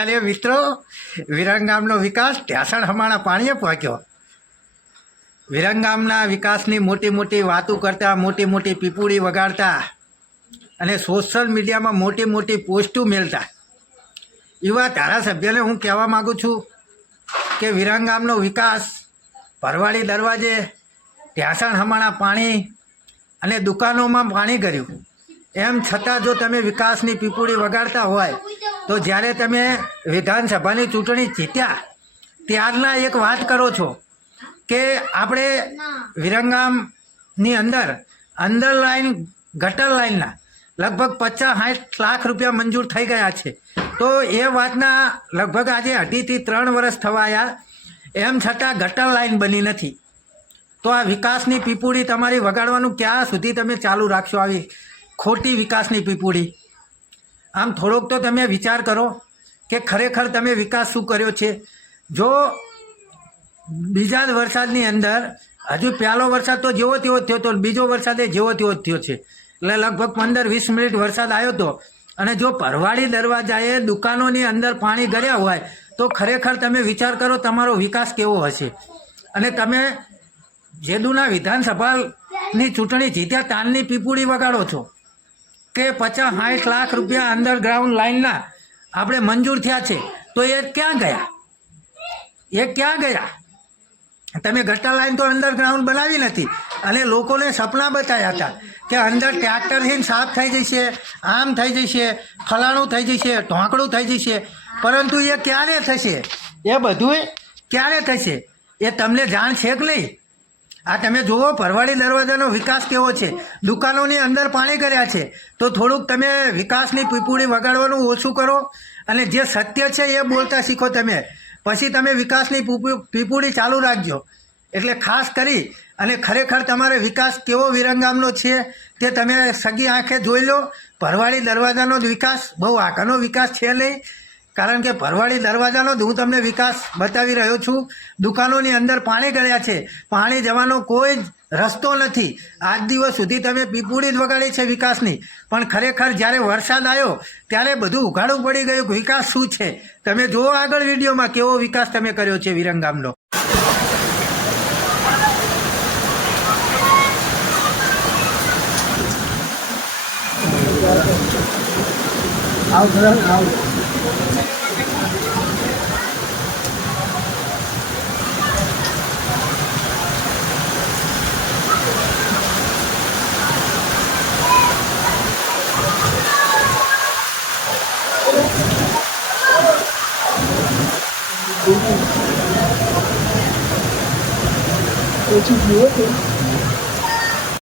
અને મિત્રો, વિરંગામનો વિકાસ ઢ્યાસણ હમાણા પાણીએ પહોંચ્યો. વિરંગામના વિકાસની મોટી મોટી વાતો કરતા, મોટી મોટી પીપુડી વગાડતા અને સોશિયલ મીડિયામાં મોટી મોટી પોસ્ટો મેળતા એવા ધારાસભ્યને હું કહેવા માગું છું કે વિરંગામનો વિકાસ પરવાળી દરવાજે ઢ્યાસણ હમાણા પાણી અને દુકાનોમાં પાણી કર્યું. એમ છતાં જો તમે વિકાસની પીપુડી વગાડતા હોય તો જ્યારે તમે વિધાનસભાની ચૂંટણી જીત્યા ત્યારના એક વાત કરો છો કે આપણે વિરંગામની અંદર લાઈન ગટર લાઈનના લગભગ 50-60 લાખ રૂપિયા મંજૂર થઈ ગયા છે. તો એ વાતના લગભગ આજે 2.5 થી 3 વર્ષ થવા આવ્યા, એમ છતાં ગટર લાઈન બની નથી. તો આ વિકાસની પીપુડી તમારી વગાડવાનું ક્યાં સુધી તમે ચાલુ રાખશો? આવી ખોટી વિકાસની પીપુડી. આમ થોડોક તો તમે વિચાર કરો કે ખરેખર તમે વિકાસ શું કર્યો છે. જો બીજા જ વરસાદની અંદર હજુ પહેલો વરસાદ તો જેવો તેવો થયો હતો, બીજો વરસાદ એ જેવો તેવો થયો છે. એટલે લગભગ 15-20 મિનિટ વરસાદ આવ્યો હતો. અને જો પરવાળી દરવાજાએ દુકાનોની અંદર પાણી ગળ્યા હોય તો ખરેખર તમે વિચાર કરો તમારો વિકાસ કેવો હશે. અને તમે જેદુના વિધાનસભાની ચૂંટણી જીત્યા તાનની પીપુડી વગાડો છો કે 50-60 લાખ રૂપિયા અંડરગ્રાઉન્ડ લાઇનના આપણે મંજૂર થયા છે. તો એ ક્યાં ગયા? એ ક્યાં ગયા? તમે ગટર લાઈન તો અંડરગ્રાઉન્ડ બનાવી નથી અને લોકોને સપના બતાવ્યા હતા કે અંદર ટ્રેક્ટરથી સાફ થઈ જશે, આમ થઈ જશે, ફલાણું થઈ જશે, ઢોંકળું થઈ જશે. પરંતુ એ ક્યારે થશે? એ બધું ક્યારે થશે એ તમને જાણ છે કે નહીં? આ તમે જુઓ પરવાળી દરવાજાનો વિકાસ કેવો છે. દુકાનોની અંદર પાણી કર્યા છે. તો થોડુંક તમે વિકાસની પીપુડી વગાડવાનું ઓછું કરો અને જે સત્ય છે એ બોલતા શીખો. તમે પછી તમે વિકાસની પીપુડી ચાલુ રાખજો. એટલે ખાસ કરી અને ખરેખર તમારે વિકાસ કેવો વિરંગામનો છે તે તમે સગી આંખે જોઈ લો. પરવાળી દરવાજાનો વિકાસ બહુ આગળનો વિકાસ છે નહીં, કારણ કે પરવાળી દરવાજાનો જ હું તમને વિકાસ બતાવી રહ્યો છું. દુકાનોની અંદર પાણી ગળ્યા છે, પાણી જવાનો કોઈ જ રસ્તો નથી. આજ દિવસ સુધી તમે પીપુડી જ વગાડી છે વિકાસની, પણ ખરેખર જ્યારે વરસાદ આવ્યો ત્યારે બધું ઉઘાડું પડી ગયું. વિકાસ શું છે તમે જુઓ આગળ વિડીયોમાં કેવો વિકાસ તમે કર્યો છે વિરંગામનો. Tôi chỉ nhớ thế.